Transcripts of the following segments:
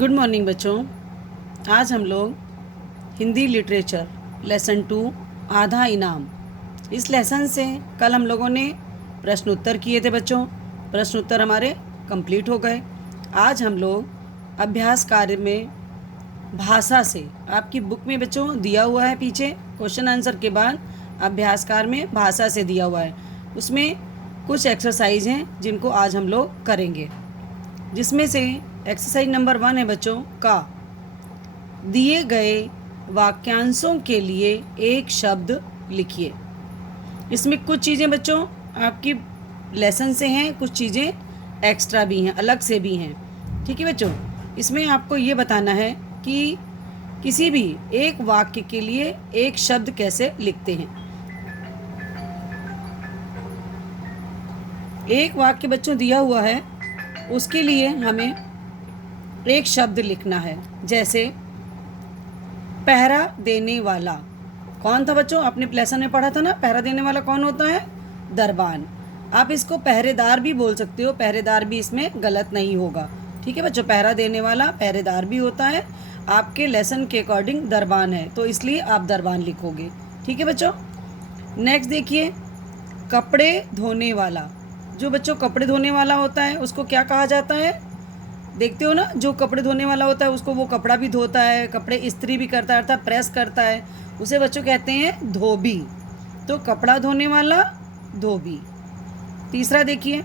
Good morning बच्चों। आज हम लोग हिंदी लिटरेचर लेसन 2 आधा इनाम इस लेसन से कल हम लोगों ने प्रश्न उत्तर किए थे बच्चों। प्रश्न उत्तर हमारे कंप्लीट हो गए। आज हम लोग अभ्यास कार्य में भाषा से, आपकी बुक में बच्चों दिया हुआ है पीछे क्वेश्चन आंसर के बाद अभ्यास कार्य में भाषा से दिया हुआ है, उसमें कुछ एक्सरसाइज हैं जिनको आज हम लोग करेंगे। जिसमें से एक्सरसाइज नंबर 1 है बच्चों का दिए गए वाक्यांशों के लिए एक शब्द लिखिए। इसमें कुछ चीज़ें बच्चों आपकी लेसन से हैं, कुछ चीज़ें एक्स्ट्रा भी हैं, अलग से भी हैं। ठीक है बच्चों, इसमें आपको ये बताना है कि किसी भी एक वाक्य के लिए एक शब्द कैसे लिखते हैं। एक वाक्य बच्चों दिया हुआ है, उसके लिए हमें एक शब्द लिखना है। जैसे पहरा देने वाला कौन था बच्चों? आपने लेसन में पढ़ा था ना, पहरा देने वाला कौन होता है? दरबान। आप इसको पहरेदार भी बोल सकते हो, पहरेदार भी इसमें गलत नहीं होगा। ठीक है बच्चों, पहरा देने वाला पहरेदार भी होता है, आपके लेसन के अकॉर्डिंग दरबान है, तो इसलिए आप दरबान लिखोगे। ठीक है बच्चों। नेक्स्ट देखिए, कपड़े धोने वाला। जो बच्चों कपड़े धोने वाला होता है उसको क्या कहा जाता है? देखते हो ना, जो कपड़े धोने वाला होता है उसको वो कपड़ा भी धोता है, कपड़े इस्त्री भी करता है, अर्थात प्रेस करता है, उसे बच्चों कहते हैं धोबी। तो कपड़ा धोने वाला धोबी। तीसरा देखिए,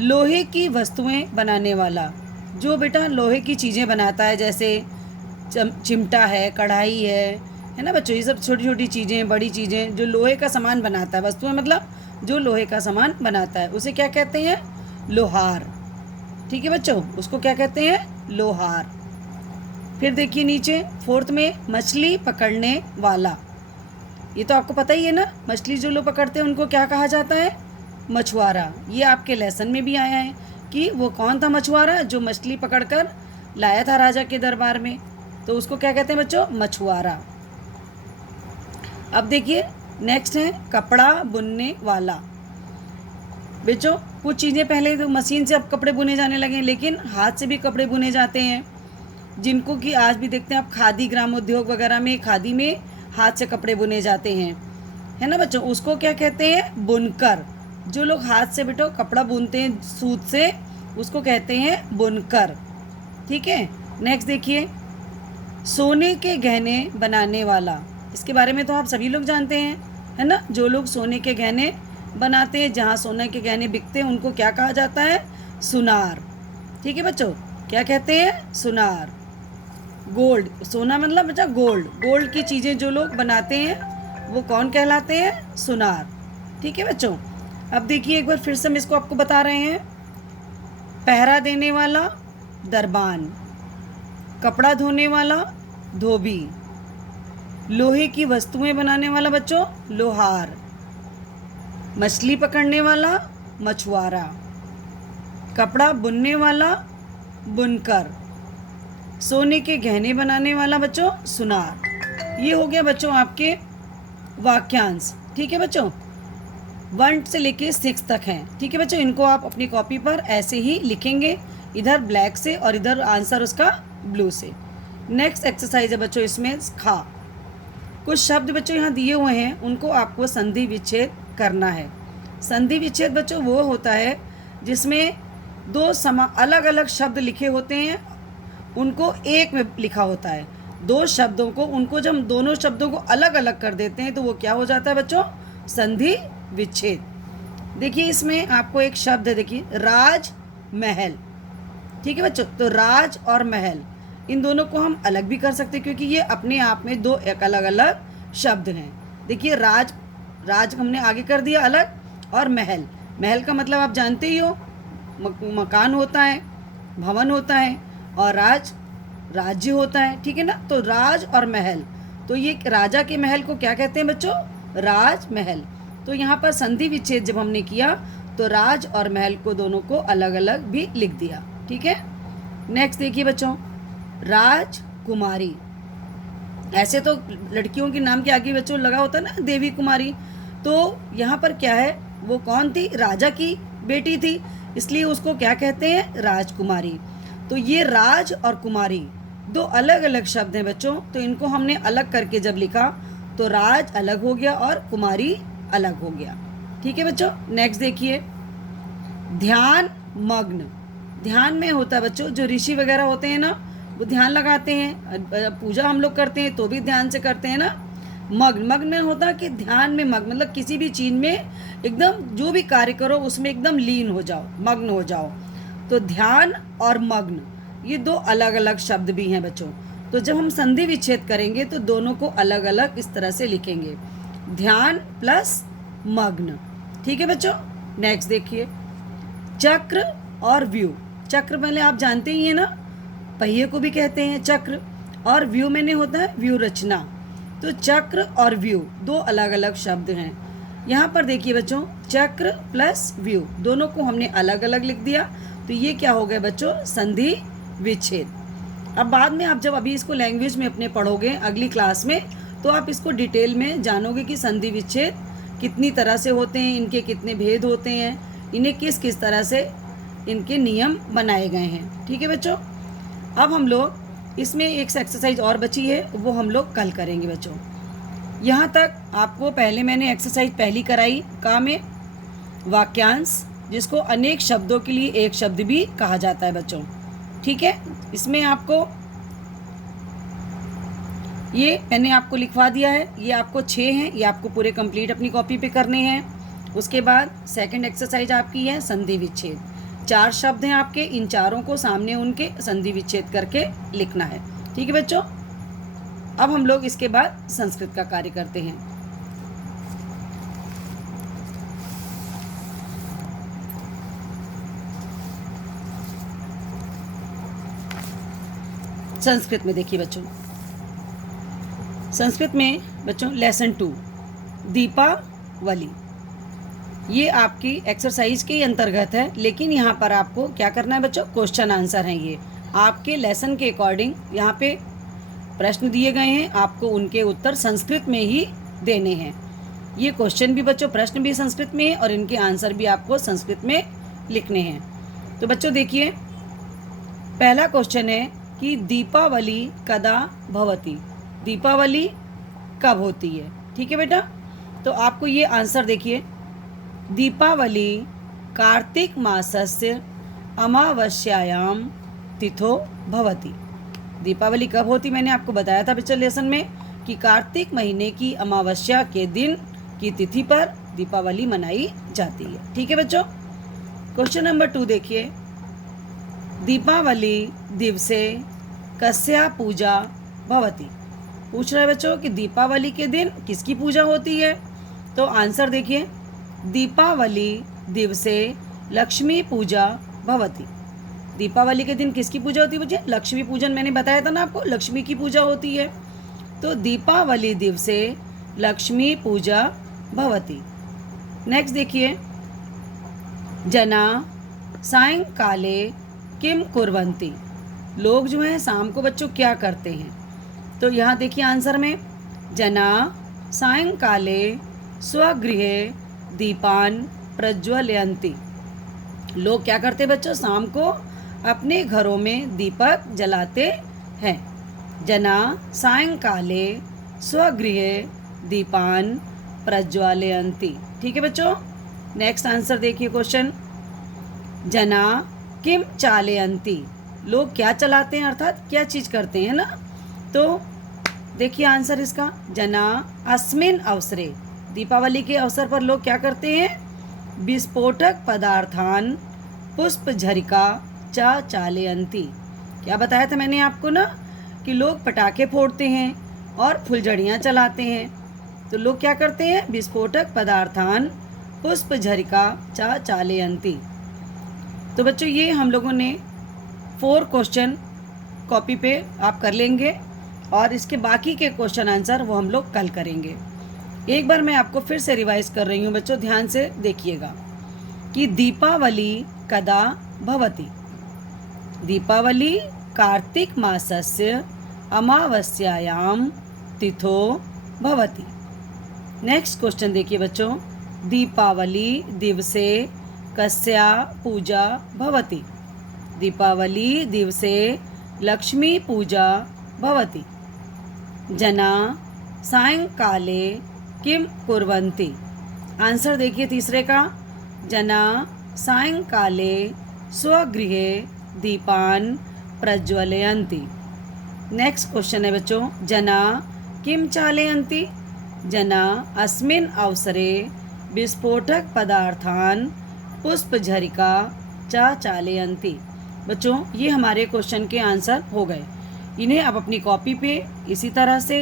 लोहे की वस्तुएं बनाने वाला। जो बेटा लोहे की चीज़ें बनाता है, जैसे चिमटा है, कढ़ाई है ना बच्चों, ये सब छोटी छोटी चीज़ें, बड़ी चीज़ें जो लोहे का सामान बनाता है, वस्तुएं मतलब जो लोहे का सामान बनाता है, उसे क्या कहते हैं? लोहार। ठीक है बच्चों, उसको क्या कहते हैं? लोहार। फिर देखिए नीचे 4th में मछली पकड़ने वाला। ये तो आपको पता ही है ना, मछली जो लोग पकड़ते हैं उनको क्या कहा जाता है? मछुआरा। ये आपके लेसन में भी आया है कि वो कौन था मछुआरा, जो मछली पकड़कर लाया था राजा के दरबार में, तो उसको क्या कहते हैं बच्चों? मछुआरा। अब देखिए नेक्स्ट है कपड़ा बुनने वाला। बच्चों कुछ चीज़ें पहले तो मशीन से अब कपड़े बुने जाने लगे, लेकिन हाथ से भी कपड़े बुने जाते हैं, जिनको कि आज भी देखते हैं आप खादी ग्रामोद्योग वगैरह में, खादी में हाथ से कपड़े बुने जाते हैं, है ना बच्चों। उसको क्या कहते हैं? बुनकर। जो लोग हाथ से बेटो कपड़ा बुनते हैं सूत से, उसको कहते हैं बुनकर। ठीक है। नेक्स्ट देखिए, सोने के गहने बनाने वाला। इसके बारे में तो आप सभी लोग जानते हैं, है ना। जो लोग सोने के गहने बनाते हैं, जहाँ सोने के गहने बिकते हैं, उनको क्या कहा जाता है? सुनार। ठीक है बच्चों, क्या कहते हैं? सुनार। गोल्ड, सोना मतलब बच्चा गोल्ड, गोल्ड की चीज़ें जो लोग बनाते हैं वो कौन कहलाते हैं? सुनार। ठीक है बच्चों। अब देखिए एक बार फिर से हम इसको आपको बता रहे हैं। पहरा देने वाला दरबान, कपड़ा धोने वाला धोबी, लोहे की वस्तुएं बनाने वाला बच्चों लोहार, मछली पकड़ने वाला मछुआरा, कपड़ा बुनने वाला बुनकर, सोने के गहने बनाने वाला बच्चों सुनार। ये हो गया बच्चों आपके वाक्यांश। ठीक है बच्चों, 1 से लेके 6 तक हैं। ठीक है बच्चों, इनको आप अपनी कॉपी पर ऐसे ही लिखेंगे, इधर ब्लैक से और इधर आंसर उसका ब्लू से। नेक्स्ट एक्सरसाइज है बच्चों इसमें खा। कुछ शब्द बच्चों यहाँ दिए हुए हैं, उनको आपको संधि विच्छेद करना है। संधि विच्छेद बच्चों वो होता है जिसमें दो अलग अलग शब्द लिखे होते हैं, उनको एक में लिखा होता है। दो शब्दों को, उनको जब दोनों शब्दों को अलग अलग कर देते हैं तो वो क्या हो जाता है बच्चों? संधि विच्छेद। देखिए इसमें आपको एक शब्द है, देखिए राज महल। ठीक है बच्चों, तो राज और महल इन दोनों को हम अलग भी कर सकते हैं, क्योंकि ये अपने आप में दो एक अलग अलग शब्द हैं। देखिए राज, राज हमने आगे कर दिया अलग, और महल, महल का मतलब आप जानते ही हो, मकान होता है, भवन होता है, और राज राज्य होता है। ठीक है ना, तो राज और महल, तो ये राजा के महल को क्या कहते हैं बच्चों? राज महल। तो यहाँ पर संधि विच्छेद जब हमने किया तो राज और महल को दोनों को अलग अलग भी लिख दिया। ठीक है। नेक्स्ट देखिए बच्चों, राजकुमारी। ऐसे तो लड़कियों के नाम के आगे बच्चों लगा होता है ना देवी कुमारी, तो यहाँ पर क्या है, वो कौन थी? राजा की बेटी थी, इसलिए उसको क्या कहते हैं? राजकुमारी। तो ये राज और कुमारी दो अलग अलग शब्द हैं बच्चों, तो इनको हमने अलग करके जब लिखा तो राज अलग हो गया और कुमारी अलग हो गया। ठीक है बच्चों, नेक्स्ट देखिए, ध्यान मग्न। ध्यान में होता है बच्चों, जो ऋषि वगैरह होते हैं ना वो ध्यान लगाते हैं, पूजा हम लोग करते हैं तो भी ध्यान से करते हैं ना। मग्न, मग्न में होता है कि ध्यान में मग्न, मतलब किसी भी चीज़ में एकदम जो भी कार्य करो उसमें एकदम लीन हो जाओ, मग्न हो जाओ। तो ध्यान और मग्न ये दो अलग अलग शब्द भी हैं बच्चों। तो जब हम संधि विच्छेद करेंगे तो दोनों को अलग अलग इस तरह से लिखेंगे, ध्यान प्लस मग्न। ठीक है बच्चों, नेक्स्ट देखिए, चक्र और व्यू। चक्र पहले आप जानते ही हैं ना, पहिए को भी कहते हैं चक्र, और व्यू मैंने होता है व्यू रचना। तो चक्र और व्यू दो अलग अलग शब्द हैं। यहाँ पर देखिए बच्चों, चक्र प्लस व्यू दोनों को हमने अलग अलग लिख दिया, तो ये क्या हो गया बच्चों, संधि विच्छेद। अब बाद में आप जब अभी इसको लैंग्वेज में अपने पढ़ोगे अगली क्लास में, तो आप इसको डिटेल में जानोगे कि संधि विच्छेद कितनी तरह से होते हैं, इनके कितने भेद होते हैं, इन्हें किस किस तरह से इनके नियम बनाए गए हैं। ठीक है बच्चों, अब हम लोग इसमें एक एक्सरसाइज और बची है, वो हम लोग कल करेंगे बच्चों। यहाँ तक आपको पहले मैंने एक्सरसाइज पहली कराई का में वाक्यांश, जिसको अनेक शब्दों के लिए एक शब्द भी कहा जाता है बच्चों। ठीक है, इसमें आपको ये मैंने आपको लिखवा दिया है, ये आपको 6 हैं, ये आपको पूरे कंप्लीट अपनी कॉपी पे करने हैं। उसके बाद सेकंड एक्सरसाइज आपकी है संधि विच्छेद। 4 शब्द हैं आपके, इन चारों को सामने उनके संधि विच्छेद करके लिखना है। ठीक है बच्चों, अब हम लोग इसके बाद संस्कृत का कार्य करते हैं। संस्कृत में देखिए बच्चों, संस्कृत में बच्चों लेसन 2 दीपावली, ये आपकी एक्सरसाइज के अंतर्गत है, लेकिन यहाँ पर आपको क्या करना है बच्चों, क्वेश्चन आंसर हैं। ये आपके लेसन के अकॉर्डिंग यहाँ पे प्रश्न दिए गए हैं, आपको उनके उत्तर संस्कृत में ही देने हैं। ये क्वेश्चन भी बच्चों, प्रश्न भी संस्कृत में है और इनके आंसर भी आपको संस्कृत में लिखने हैं। तो बच्चों देखिए, पहला क्वेश्चन है कि दीपावली कदा भवति, दीपावली कब होती है। ठीक है बेटा, तो आपको ये आंसर देखिए, दीपावली कार्तिक मासस्य अमावस्यायां तिथो भवति। दीपावली कब होती, मैंने आपको बताया था पिछले लेसन में कि कार्तिक महीने की अमावस्या के दिन की तिथि पर दीपावली मनाई जाती है। ठीक है बच्चों, क्वेश्चन नंबर 2 देखिए, दीपावली दिवसे कस्या पूजा भवति। पूछ रहा है बच्चों कि दीपावली के दिन किसकी पूजा होती है। तो आंसर देखिए, दीपावली दिवसे लक्ष्मी पूजा भवति। दीपावली के दिन किसकी पूजा होती है बच्चे, लक्ष्मी पूजन, मैंने बताया था ना आपको, लक्ष्मी की पूजा होती है। तो दीपावली दिवसे लक्ष्मी पूजा भवति। नेक्स्ट देखिए, जना सायंकाले किम कुर्वन्ति, लोग जो हैं शाम को बच्चों क्या करते हैं। तो यहाँ देखिए आंसर में, जना सायंकाले स्वगृहे दीपान प्रज्वलयन्ति, लोग क्या करते हैं बच्चों, शाम को अपने घरों में दीपक जलाते हैं। जना सायंकाले स्वगृहे दीपान प्रज्वलयन्ति। ठीक है बच्चों, नेक्स्ट आंसर देखिए क्वेश्चन, जना किम चालयन्ति, लोग क्या चलाते हैं, अर्थात क्या चीज़ करते हैं ना। तो देखिए आंसर इसका, जना अस्मिन अवसरे, दीपावली के अवसर पर लोग क्या करते हैं, विस्फोटक पदार्थान पुष्पझरिका च चालयन्ति। क्या बताया था मैंने आपको ना कि लोग पटाखे फोड़ते हैं और फुलझड़ियाँ चलाते हैं। तो लोग क्या करते हैं, विस्फोटक पदार्थान पुष्पझरिका च चालयन्ति। तो बच्चों ये हम लोगों ने 4 क्वेश्चन कॉपी पे आप कर लेंगे और इसके बाकी के क्वेश्चन आंसर वो हम लोग कल करेंगे। एक बार मैं आपको फिर से रिवाइज कर रही हूँ बच्चों, ध्यान से देखिएगा कि दीपावली कदा भवति, दीपावली कार्तिक मासस्य अमावस्यायां तिथो भवति। नेक्स्ट क्वेश्चन देखिए बच्चों, दीपावली दिवसे कस्या पूजा भवति, दीपावली दिवसे लक्ष्मी पूजा भवति। जना सायंकाले किम कुर्वन्ति। आंसर देखिए तीसरे का, जना सायंकाले स्वगृहे दीपान प्रज्वलयन्ति। नेक्स्ट क्वेश्चन है बच्चों, जना किम चालयन्ति। जना अस्मिन् अवसरे विस्फोटक पदार्थान पुष्पझरिका च चालयन्ति। बच्चों ये हमारे क्वेश्चन के आंसर हो गए। इन्हें आप अपनी कॉपी पे इसी तरह से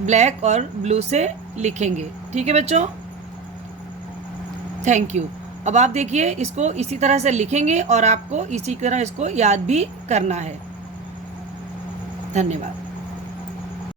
ब्लैक और ब्लू से लिखेंगे। ठीक है बच्चों, थैंक यू। अब आप देखिए इसको इसी तरह से लिखेंगे और आपको इसी तरह इसको याद भी करना है। धन्यवाद।